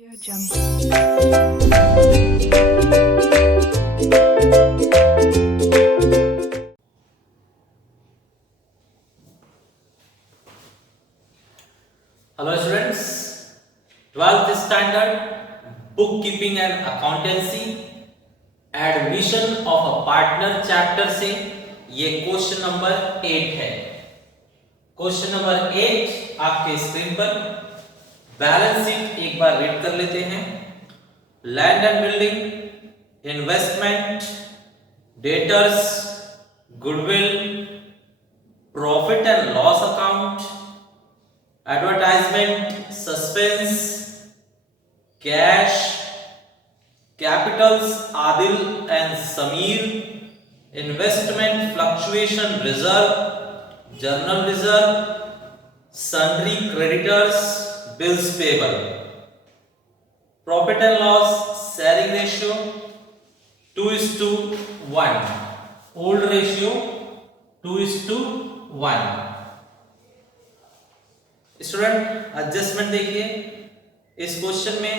Audio Jungle. Hello students, 12th standard bookkeeping and accountancy admission of a partner chapter से ये question number 8 है। Question number 8 आपके screen पर। Balance sheet एक बार read कर लेते हैं। Land and building, investment, debtors, goodwill, profit and loss account, advertisement, suspense, cash, Capitals Adil and Sameer, investment fluctuation reserve, journal reserve, sundry creditors, bills payable, profit and loss sharing ratio 2:1, old ratio 2:1। Student adjustment देखिए, इस question में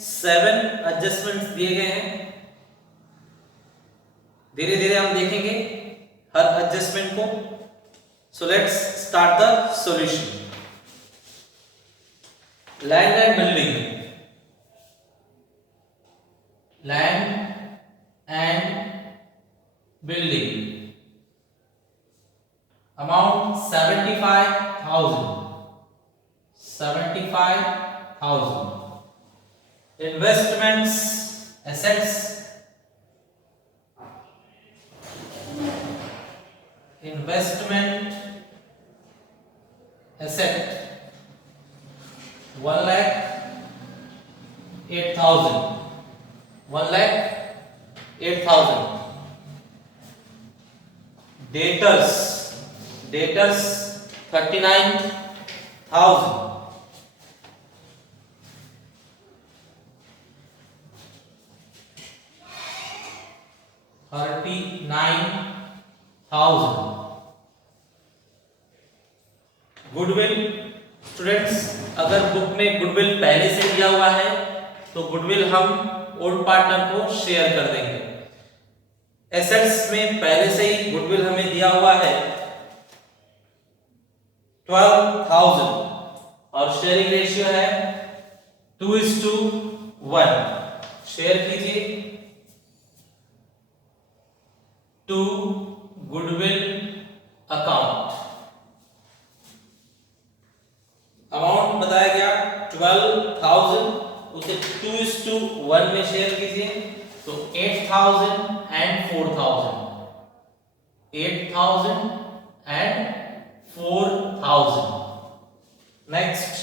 7 adjustments दिए गए हैं। धीरे धीरे हम देखेंगे हर एडजस्टमेंट को। So let's start the solution. Land and building, land and building amount 75,000, 75,000। Investments, assets, investment asset 1,08,000, 1,08,000। Debtors, debtors 39,000। Goodwill, students अगर बुक में गुडविल पहले से दिया हुआ है तो गुडविल हम ओल्ड पार्टनर को शेयर कर देंगे। एसेट्स में पहले से ही गुडविल हमें दिया हुआ है 12,000 और शेयरिंग रेशियो है 2:1। शेयर कीजिए टू गुडविल अकाउंट। अमाउंट बताया गया 12,000, उसे 2:1 में शेयर कीजिए तो 8,000 and 4,000, 8,000 and 4,000। Next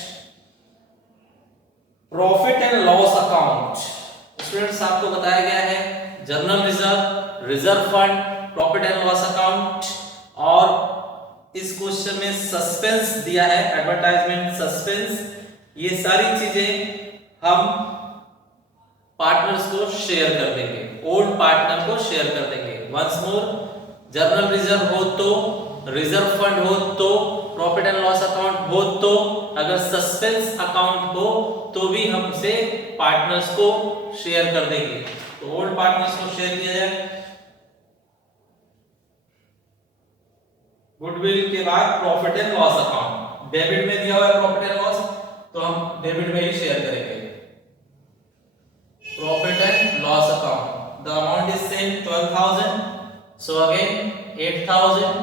profit and loss account. Students आपको बताया गया है journal reserve, reserve fund, profit and loss account, और इस क्वेश्चन में सस्पेंस दिया है, एडवर्टाइजमेंट, सस्पेंस। ये सारी चीजें हम पार्टनर्स को शेयर कर देंगे, ओल्ड पार्टनर को शेयर कर देंगे। वंस मोर, जर्नल रिजर्व हो तो, रिजर्व फंड हो तो, प्रॉफिट एंड लॉस अकाउंट हो तो, अगर सस्पेंस अकाउंट हो तो भी हम उसे पार्टनर्स को शेयर कर देंगे। तो ओल्ड पार्टनर्स को शेयर किया जाए। गुडविल के बाद profit and loss account, debit में दिया हुआ है प्रॉफिट एंड लॉस तो हम डेबिट में ही शेयर करेंगे। Profit and loss account, the amount is same 12,000, so again 8,000,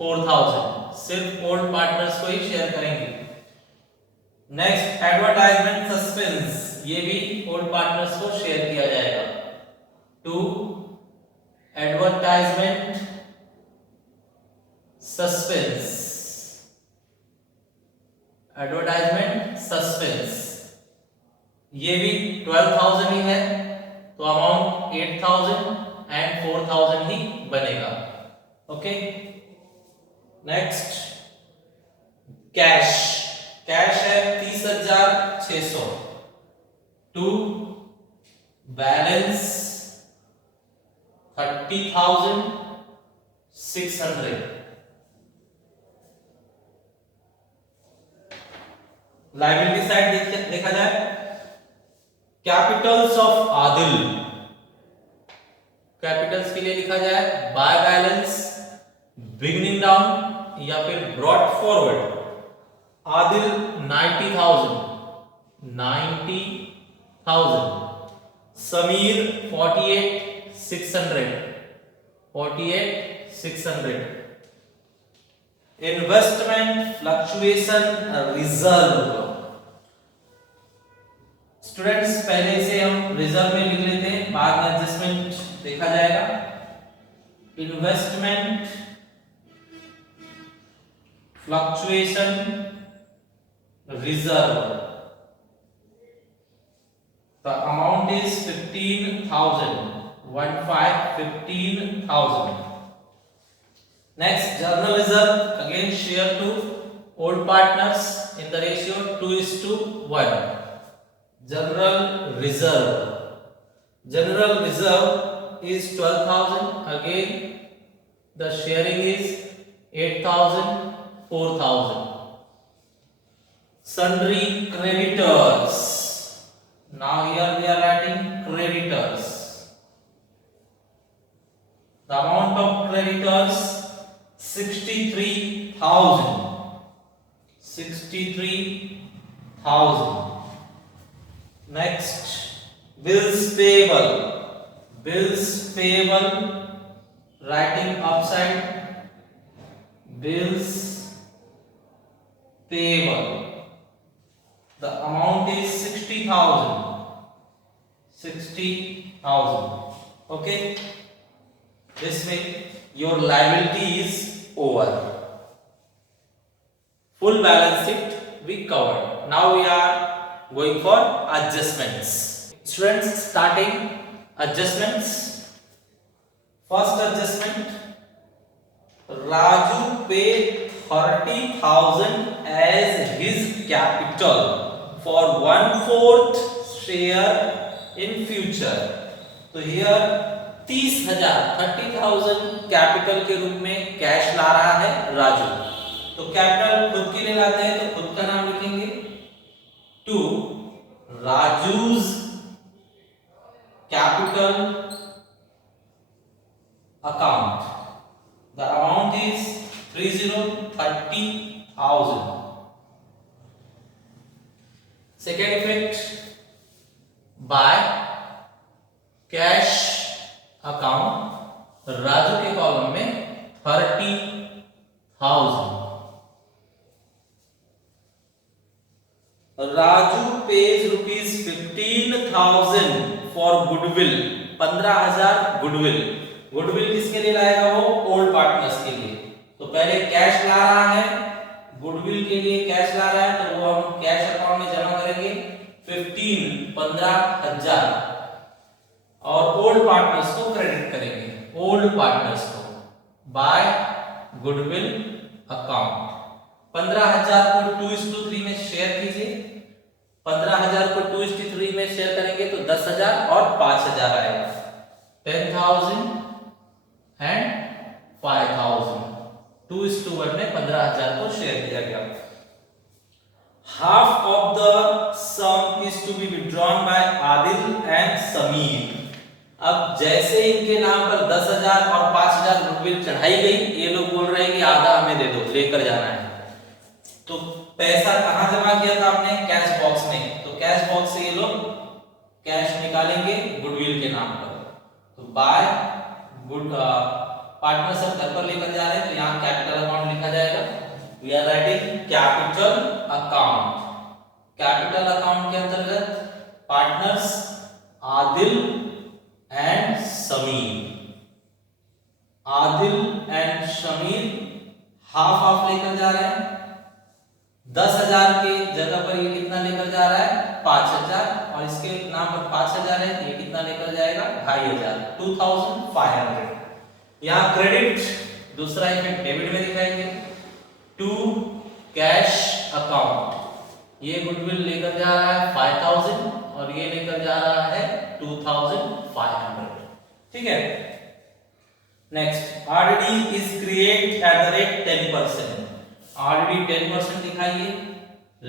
4,000, सिर्फ ओल्ड पार्टनर्स को ही शेयर करेंगे। नेक्स्ट एडवर्टाइजमेंट सस्पेंस, ये भी ओल्ड पार्टनर्स को शेयर किया जाएगा। To advertisement suspense, advertisement suspense, ये भी 12,000 ही है तो अमाउंट 8,000 एंड 4,000 ही बनेगा। ओके, नेक्स्ट कैश, कैश है 30,600 टू बैलेंस 30,600। लायबिलिटी साइड देखा जाए कैपिटल्स ऑफ आदिल, कैपिटल्स के लिए लिखा जाए बाय बैलेंस, बिगिनिंग डाउन या फिर brought forward. Adil 90,000, 90,000। Sameer 48,600, 48,600। Investment fluctuation reserve, students पहले इसे हम रिजर्व में लिख लेते हैं, बाद में एडजस्टमेंट देखा जाएगा। Investment fluctuation reserve, the amount is 15,000, 15,000। Next, journal reserve, again share to old partners in the ratio 2:1. General reserve, general reserve is 12,000, again the sharing is 8,000, 4,000. Sundry creditors, now here we are writing creditors. The amount of creditors 63,000, 63,000. Next, bills payable, bills payable, writing upside, bills payable, the amount is 60,000, 60,000. Okay, this way your liability is over. Full balance sheet we covered. Now we are going for adjustments. Students, starting adjustments. First adjustment, Raju paid 30,000 as his capital for 1/4 share in future. So here 30,000, 30,000 capital के रूप में cash ला रहा है राजू। तो capital खुद के लिए लाते हैं तो खुद का नाम लिखेंगे, to Raju's capital account, the amount is 30,000। Second effect, by cash account, Raju के कॉलम में 30,000। Raju pays ₹15,000 for goodwill, 15,000 goodwill. Goodwill किसके लिए लाएगा वो? ओल्ड पार्टनर्स के लिए। तो पहले कैश ला रहा है, गुडविल के लिए कैश ला रहा है, तो वो हम कैश अकाउंट में जमा करेंगे 15,000 और ओल्ड पार्टनर्स को क्रेडिट करेंगे, ओल्ड पार्टनर्स को बाय गुडविल अकाउंट। 15,000 को 2:3 में शेयर कीजिए, 15,000 को 2:3 में शेयर करेंगे तो 10,000 और 5,000 आएगा, 10,000 एंड 5,000। 2:1 में 15,000 को शेयर किया गया। Half of the sum is to be withdrawn by Adil and Sameer. अब जैसे इनके नाम पर 10,000 और 5,000 गुडविल चढ़ाई गई, ये लोग बोल रहे हैं कि आधा हमें दे दो, लेकर जाना है। तो पैसा कहां जमा किया था आपने? कैश बॉक्स में। तो कैश बॉक्स से ये लोग कैश निकालेंगे गुडविल के नाम पर। तो बाय गुड पार्टनर सब घर पर लेकर जा रहे हैं, तो यहाँ कैपिटल अकाउंट लिखा जाएगा। We are writing capital account. Capital account के अंतर्गत partners Adil and Sameer, Adil and Sameer half half लेकर जा रहे हैं। 10,000 के जगह पर ये कितना लेकर जा रहा है? 5,000, और इसके नाम पर 5,000 है, ये कितना लेकर जाएगा? 2,500, 2,500। यहाँ क्रेडिट, दूसरा इफेक्ट डेबिट में दिखाएंगे, टू कैश अकाउंट। ये गुडविल लेकर जा रहा है 5,000 और ये लेकर जा रहा है 2,500। ठीक है। Next, RD is create at the rate 10%। RD 10% दिखाइए,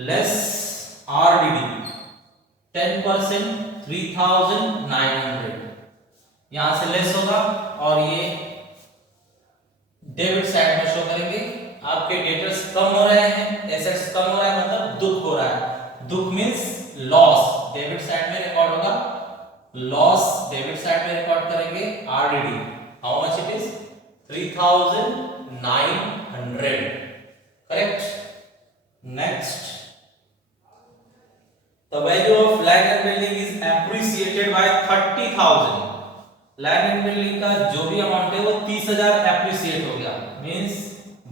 लेस आरडीडी 10% 3900 यहां से लेस होगा और ये डेबिट साइड में शो करेंगे। आपके डेटर्स कम हो रहे हैं, एसेट्स कम हो रहा है, मतलब दुख हो रहा है। दुख मींस लॉस, डेबिट साइड में रिकॉर्ड होगा, लॉस डेबिट साइड में रिकॉर्ड करेंगे। RDD how much it is 3900 correct. Next, the value of land and building is appreciated by 30,000। Land and building का जो भी अमाउंट है वो 30,000 एप्रिसिएट हो गया, मींस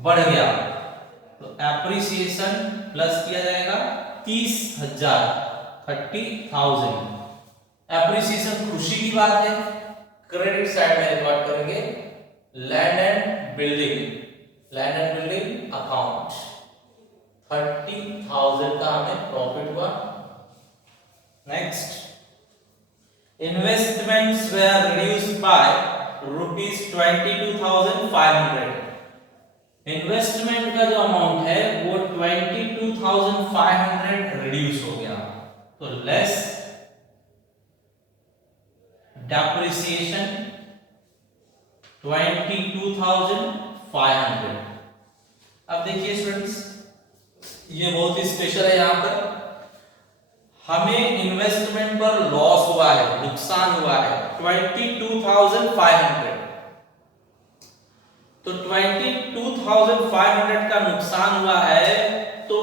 बढ़ गया। तो एप्रिसिएशन प्लस किया जाएगा 30,000 30,000। एप्रिसिएशन खुशी की बात है, क्रेडिट साइड में रिकॉर्ड करेंगे लैंड एंड बिल्डिंग अकाउंट 30,000 का हमें प्रॉफिट हुआ। Next, investments were reduced by rupees 22,500। Investment का जो अमाउंट है वो 22,500 रिड्यूस हो गया, तो लेस डेप्रिसिएशन 22,500। अब देखिए स्टूडेंट्स, ये बहुत ही स्पेशल है। यहां पर हमें इन्वेस्टमेंट पर लॉस हुआ है, नुकसान हुआ है 22,500। तो 22,500 का नुकसान हुआ है, तो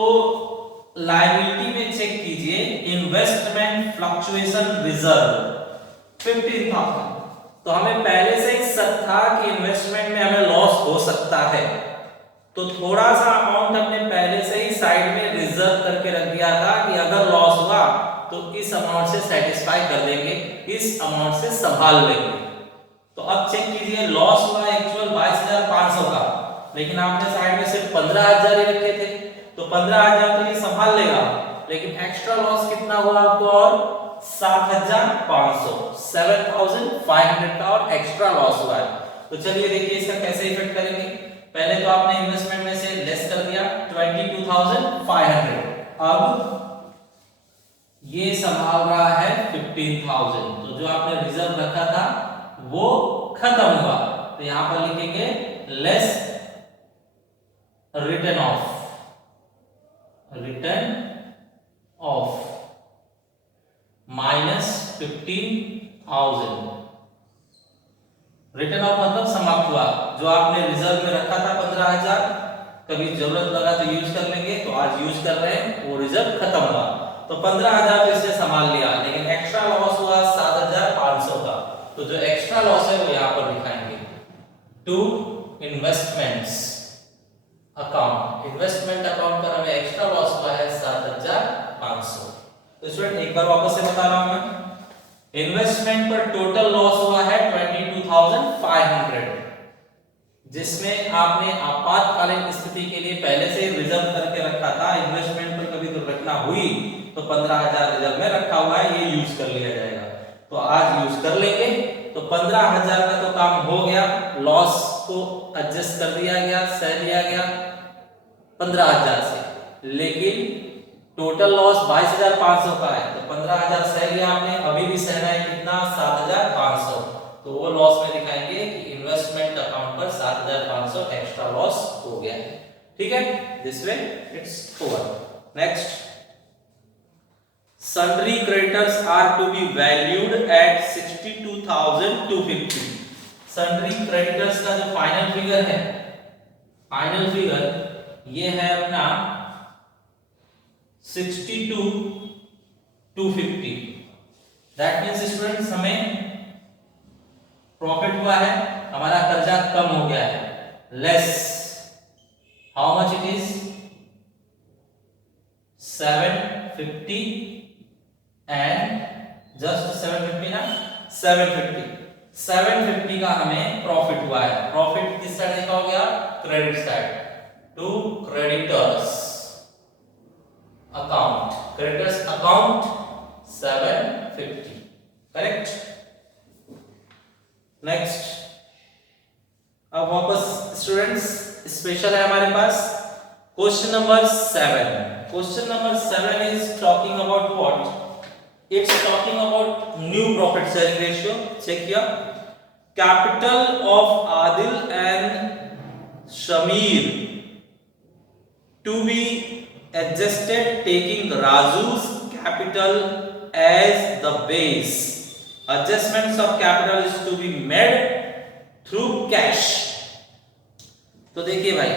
लायबिलिटी में चेक कीजिए इन्वेस्टमेंट फ्लक्चुएशन रिजर्व 15,000। तो हमें पहले से ही शक था कि इन्वेस्टमेंट में हमें लॉस हो सकता है, तो थोड़ा सा अमाउंट हमने पहले से ही साइड में रिजर्व करके रख दिया था कि अगर लॉस हुआ तो इस अमाउंट से सेटिस्फाई कर देंगे, इस अमाउंट से संभाल लेंगे। तो अब चेक कीजिए, लॉस हुआ एक्चुअल 22,500 का, लेकिन आपने साइड में सिर्फ 15,000 ही रखे थे, तो 15,000 तो ये संभाल लेगा, लेकिन एक्स्ट्रा लॉस कितना हुआ आपको और 7,500 7,500 का और एक्स्ट्रा लॉस हुआ है। तो चलिए देखिए इसका कैसे इफेक्ट करेंगे। पहले तो आपने इन्वेस्टमेंट में से लेस कर दिया 22,500, अब ये संभाल रहा है 15,000, तो जो आपने रिजर्व रखा था वो खत्म हुआ, तो यहां पर लिखेंगे less return of minus 15,000। Return of मतलब समाप्त हुआ, जो आपने रिजर्व में रखा था 15,000, कभी जरूरत लगा तो यूज कर लेंगे, तो आज यूज कर रहे हैं, वो रिजर्व खत्म हुआ, तो 15,000 तो इसने संभाल लिया, लेकिन एक्स्ट्रा लॉस हुआ 7,500 का। तो जो एक्स्ट्रा लॉस है वो यहां पर दिखाएंगे to investments account. Investment account पर हमें एक्स्ट्रा लॉस हुआ है 7,500। तो स्टूडेंट एक बार वापस से बता रहा हूं मैं, इन्वेस्टमेंट पर टोटल लॉस हुआ है 22,500, जिसमें आपने आपातकालीन स्थिति के लिए पहले से रिजर्व करके रखा था। इन्वेस्टमेंट पर कभी तो रखना हुई तो 15,000 रिजर्व में रखा हुआ है, ये यूज कर लिया जाएगा, तो आज यूज कर लेंगे। तो 15,000 का तो काम हो गया, लॉस को एडजस्ट कर दिया गया, सह दिया गया 15,000 से, लेकिन टोटल लॉस 22,500 का है, तो 15,000 सह लिया आपने, अभी भी सहना है कितना 7,500, तो वो लॉस में दिखाएंगे कि इन्वेस्टमेंट अकाउंट पर 7,500 एक्स्ट्रा लॉस हो गया है। ठीक है, this way it's over. Next, sundry creditors are to be valued at 62,250। sundry creditors का जो फाइनल फिगर है, फाइनल फिगर ये है अपना 62,250। दैट मींस स्टूडेंट्स हमें प्रॉफिट हुआ है, हमारा कर्जा कम हो गया है, less how much it is 750 and just 750 ना 750 का हमें प्रॉफिट हुआ है। प्रॉफिट किस साइड देखा हो गया, credit side, to creditors account, creditors account 750 correct. Next, अब वापस स्टूडेंट्स स्पेशल है हमारे पास question number 7। Question number 7 is talking about what, It's talking about new profit sharing ratio. Check here. Capital of Adil and Shamir to be adjusted taking Raju's capital as the base. Adjustments of capital is to be made through cash. तो देखिए भाई,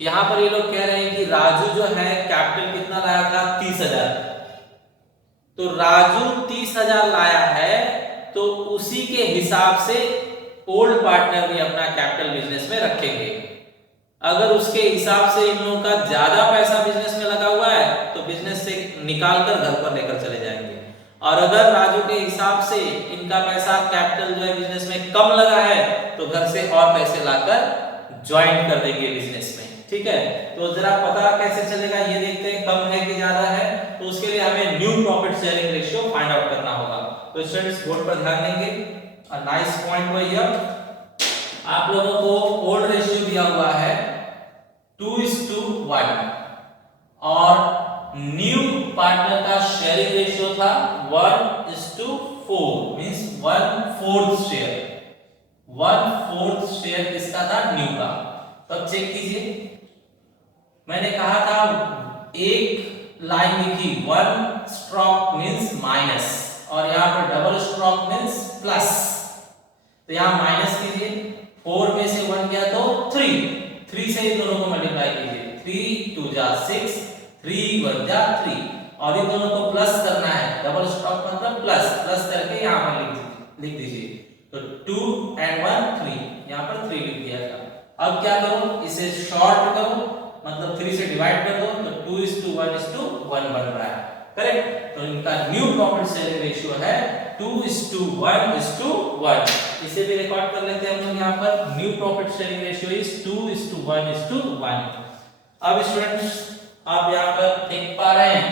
यहां पर ये लोग कह रहे हैं कि राजू जो है कैपिटल कितना लाया था 30,000। तो राजू 30,000 लाया है, तो उसी के हिसाब से ओल्ड पार्टनर भी अपना कैपिटल बिजनेस में रखेंगे। अगर उसके हिसाब से इन लोगों का ज्यादा पैसा बिजनेस में लगा हुआ है तो बिजनेस से निकाल कर घर पर लेकर चले जाएंगे, और अगर राजू के हिसाब से इनका पैसा कैपिटल जो है बिजनेस में कम लगा है तो घर से और पैसे लाकर ज्वाइन कर देंगे बिजनेस में। ठीक है, तो जरा पता कैसे चलेगा ये देखते हैं, कम है कि ज्यादा है। तो उसके लिए हमें new profit sharing ratio find out करना होगा। तो स्टूडेंट्स बोर्ड पर ध्यान देंगे। अ नाइस पॉइंट वो ये आप लोगों को ओल्ड रेशियो दिया हुआ है 2:1 और न्यू पार्टनर का शेयरिंग रेशियो था 1:4 मींस 1/4 शेयर। 1/4 शेयर किसका था? न्यू का। तब चेक कीजिए, मैंने कहा था एक लाइन लिखी 1 स्ट्रोक मींस माइनस और यहां पर डबल स्ट्रोक मींस प्लस। तो यहां माइनस कीजिए, 4 में से 1 गया तो 3 से इन दोनों को मल्टीप्लाई कीजिए, 3 2 जा 6, 3 1 जा 3 और इन दोनों को प्लस करना है। डबल स्ट्रोक मतलब प्लस करके यहां पर लिख दीजिए। तो 2 and 1 3, यहां पर 3 लिख दिया था। अब क्या करो, इसे शॉर्ट करो, मतलब 3 से डिवाइड कर दो तो 2:1:1 बन रहा है। करेक्ट। तो इनका न्यू प्रॉफिट शेयरिंग रेशियो है 2:1:1। इसे भी रिकॉर्ड कर लेते हैं हम लोग। यहां पर new profit sharing ratio is 2:1:1। अब स्टूडेंट्स आप यहां पर देख पा रहे हैं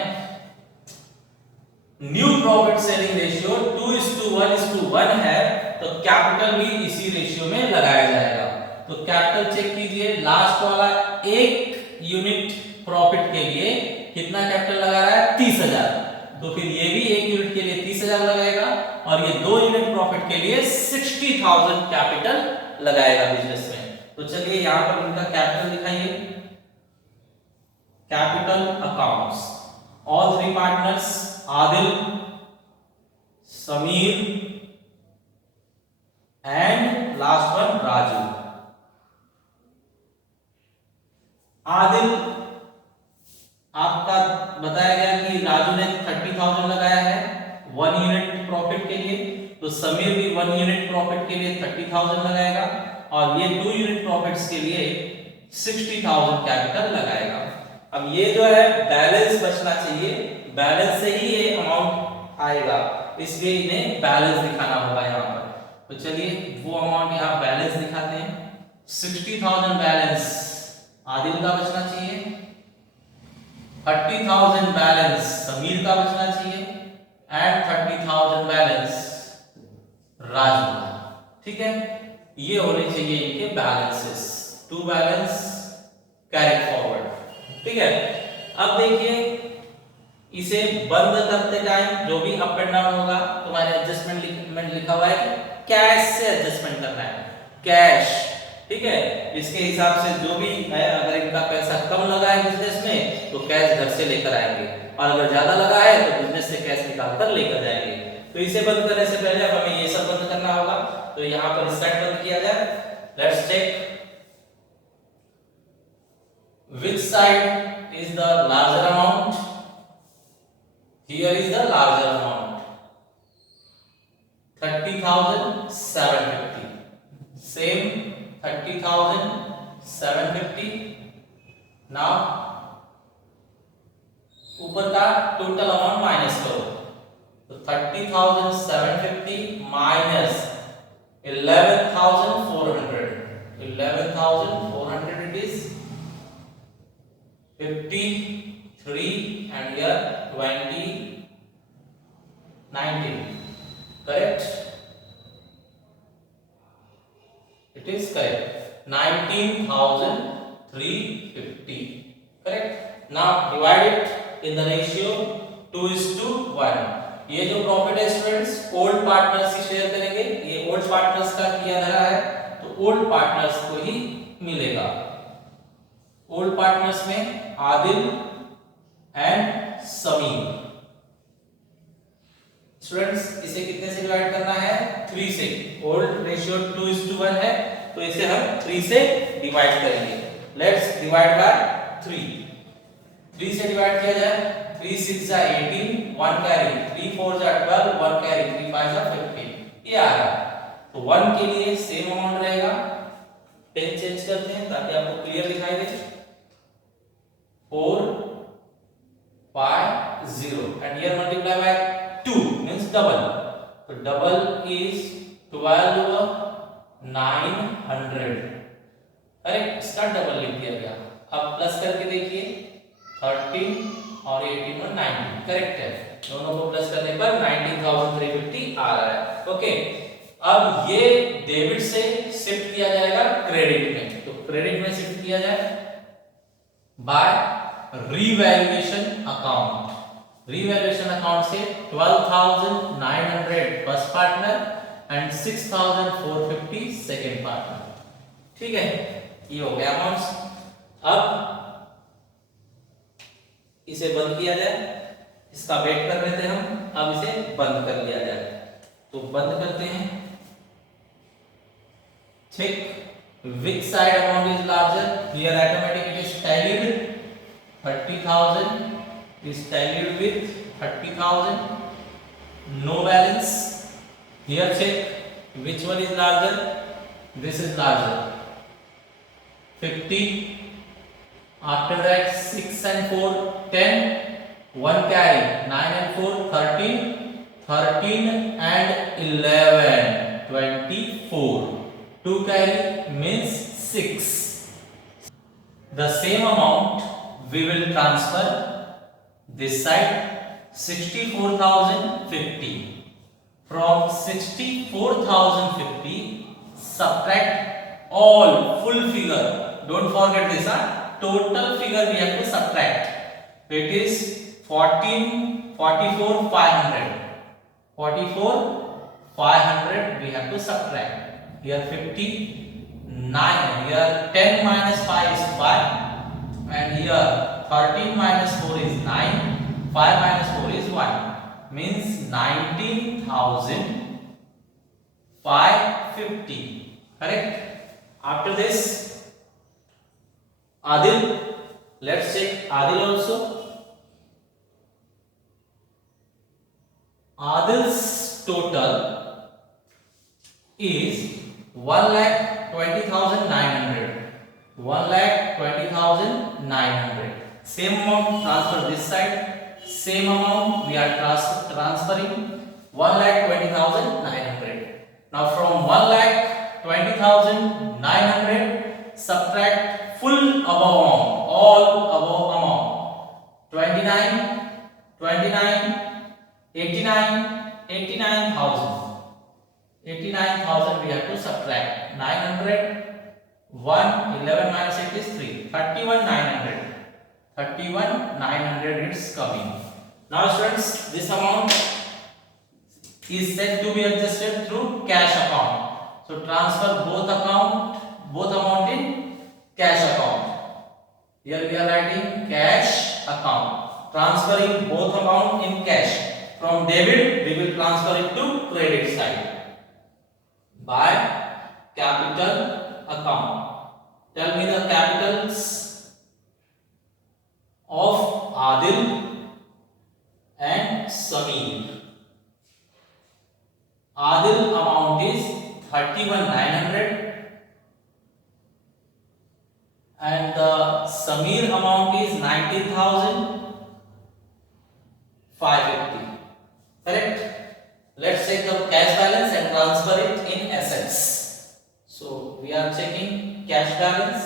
न्यू प्रॉफिट शेयरिंग रेशियो 2:1:1 है, तो कैपिटल भी इसी रेशियो में लगाया जाएगा। तो कैपिटल चेक कीजिए, लास्ट वाला 1 यूनिट प्रॉफिट के लिए कितना कैपिटल लगा रहा है? 30,000। तो फिर ये भी 1 यूनिट के लिए 30,000 लगाएगा और ये 2 यूनिट प्रॉफिट के लिए 60,000 कैपिटल लगाएगा बिजनेस में। तो चलिए यहां पर इनका कैपिटल दिखाइए। Capital accounts, all 3 partners Adil, Sameer and last one Raju. Adil आपका बताया गया कि राजू ने 30,000 लगाया है 1 यूनिट प्रॉफिट के लिए, तो समीर भी 1 यूनिट प्रॉफिट के लिए 30,000 लगाएगा और ये 2 यूनिट प्रॉफिट्स के लिए 60,000 कैपिटल लगाएगा। अब ये जो है बैलेंस बचना चाहिए, बैलेंस से ही ये अमाउंट आएगा, इसलिए इन्हें बैलेंस दिखाना होगा यहाँ पर। तो चलिए वो अमाउंट यहाँ बैलेंस दिखाते हैं। 60,000 बैलेंस आदिल का बचना चाहिए, 30,000 बैलेंस समीर का बचना चाहिए एंड 30,000 बैलेंस राजू का। ठीक है, ये होने चाहिए इनके बैलेंसेस। 2 balance carry forward. ठीक है, अब देखिए इसे बंद करते टाइम जो भी अप एंड डाउन होगा, तुम्हारे एडजस्टमेंट लिखा हुआ है कि कैश से एडजस्टमेंट करना है, कैश। ठीक है, इसके हिसाब से जो भी है, अगर इनका पैसा कम लगा है बिजनेस में तो कैश घर से लेकर आएंगे, और अगर ज्यादा लगा है तो बिजनेस से कैश निकाल कर लेकर जाएंगे। तो इसे बंद करने से पहले हमें ये सब बंद करना होगा। तो यहां पर इस साइड बंद किया जाए। Let's check which side is the larger amount. Here is the larger amount, 30,750. Same 30,750. Now ऊपर का टोटल अमाउंट माइनस करो, तो 30,750 minus 11,400. 11,400 it is 53 and here 20 19. Correct? It is correct. 19,350. Correct? Now divide it in the ratio 2:1. ये जो profit है students old partners ही share करेंगे, ये old partners का किया जा रहा है तो ओल्ड पार्टनर्स को ही मिलेगा। ओल्ड पार्टनर्स में आदिल एंड समीर। स्टूडेंट्स इसे कितने से डिवाइड करना है? 3 से। ओल्ड रेशियो 2:1 है तो इसे हम 3 से डिवाइड करेंगे। Let's divide by 3। 3 से डिवाइड किया जाए 3 6 जा 18, 1 कैरी, 3 4 जा 12, 1 कैरी, 3 5 जा 15, ये आ रहा है। तो 1 के लिए सेम अमाउंट रहेगा, पेन चेंज करते हैं ताकि आपको क्लियर दिखाई दे। 4 5 0 and here multiply by 2 means double, तो डबल इज 12 900, करेक्ट, इसका डबल लिख दिया गया। अब प्लस करके देखिए 13 और 18 और 19, करेक्ट है, दोनों को प्लस करने पर 19,350 आ रहा है। ओके, अब ये डेबिट से शिफ्ट किया जाएगा क्रेडिट में, तो क्रेडिट में शिफ्ट किया जाए by revaluation account. Revaluation account से 12,900 first partner and 6,450 second partner. ठीक है, ये हो गया अमाउंट्स। अब इसे बंद किया जाए, इसका वेट कर रहे थे हम, अब इसे बंद कर लिया जाए, तो बंद करते हैं। ठीक, which side amount is larger? Here automatic it is tallied, 30,000 is tallied with 30,000, no balance. Here check which one is larger, this is larger, 50. After that 6 and 4 10, 1 carry, 9 and 4 13, 13 and 11 24, 2 carry means 6. The same amount we will transfer this side, 64,050. From 64,050 subtract all full figure, don't forget this, total figure we have to subtract. It is 44 500, 44 500 we have to subtract. Here 50 9, here 10 minus 5 is 5, and here 13 minus 4 is 9, 5 minus 4 is 1, means 19,550, correct. After this Adil, let's check Adil also. Adil's total is 1,20,900. 1,20,900. Same amount transfer this side. Same amount we are transferring 1,20,900. Now from 1,20,900 subtract full above amount, all above amount, 29, 29, 89, 89,000. 89,000 we have to subtract. 900, 1, 11 minus 8 is 3, 31,900. 31,900 is coming. Now students, this amount is said to be adjusted through cash account. So transfer both amount in cash account. Here we are writing cash account, transferring both amount in cash. From debit we will transfer it to credit side by capital account. Tell me the capitals of Adil and Sameer. Adil amount is 31,900 and the Sameer amount is 19,550. Correct? Let's check the cash balance and transfer it in assets. So we are checking cash balance.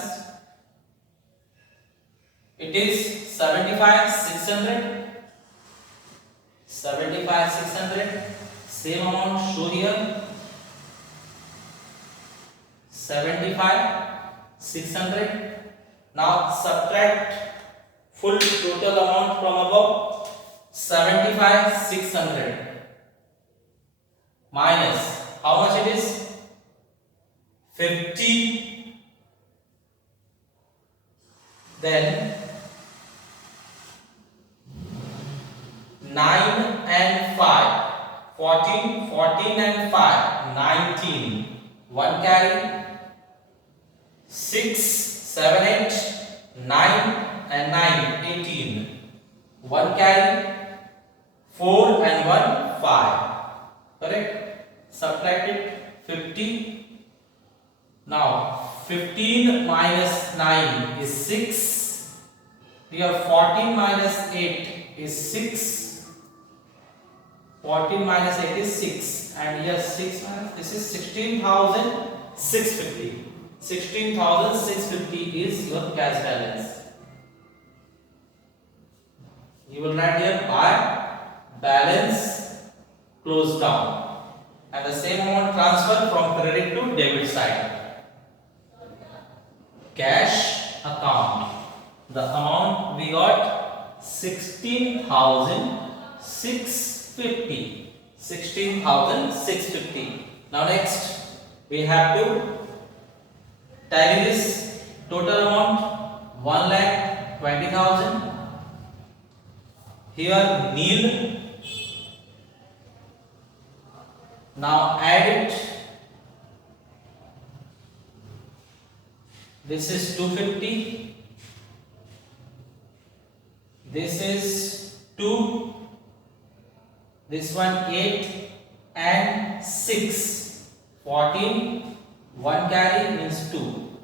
It is 75,600. 75,600. Same amount show here. 75,600. Now subtract full total amount from above. 75,600. minus how much it is 50, then 9 and 5, 14 and 5, 19, 1 carry, 6, 7, 8, 9 and 9, 18, 1 carry, 4 and 1, 5, correct? Subtract it, 50. Now 15 minus 9 is 6. Here 14 minus 8 is 6. 14 minus 8 is 6, and here 6 minus this is 16,650. 16,650 is your cash balance. You will write here by balance closed down, and the same amount transfer from credit to debit side. Cash account. The amount we got 16,650. 16,650. Now next we have to tally this total amount 1,20,000. Here nil. Now add it. This is 250. This is 2. This one 8 and 6. 14. 1 carry means 2.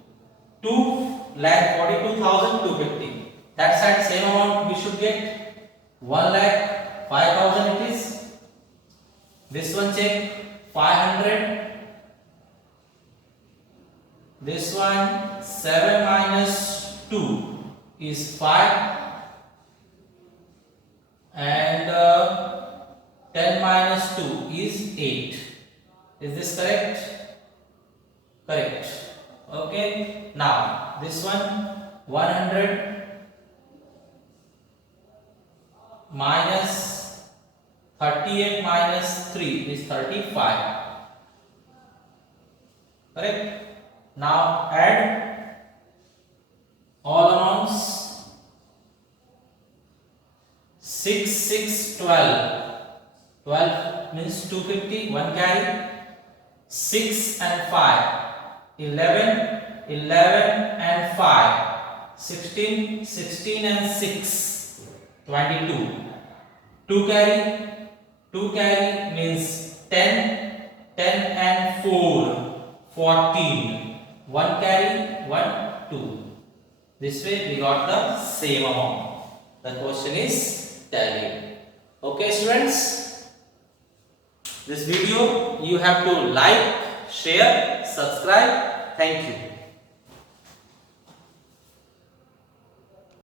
2,42,250. That side same amount we should get. 1,05,000 it is. This one check 500. This one 7 minus 2 is 5, and 10 minus 2 is 8. Is this correct? Correct. Okay. Now this one 100 minus 38 minus 3 is 35. Correct. Now add all amounts. 6, 6, 12. 12 means 250, 1 carry. 6 and 5. 11, 11 and 5. 16, 16 and 6. 22. 2 carry. 2 carry means 10, 10 and 4. 14. 1 carry, 1, 2. This way we got the same amount. The question is tallied. Okay students, this video you have to like, share, subscribe. Thank you.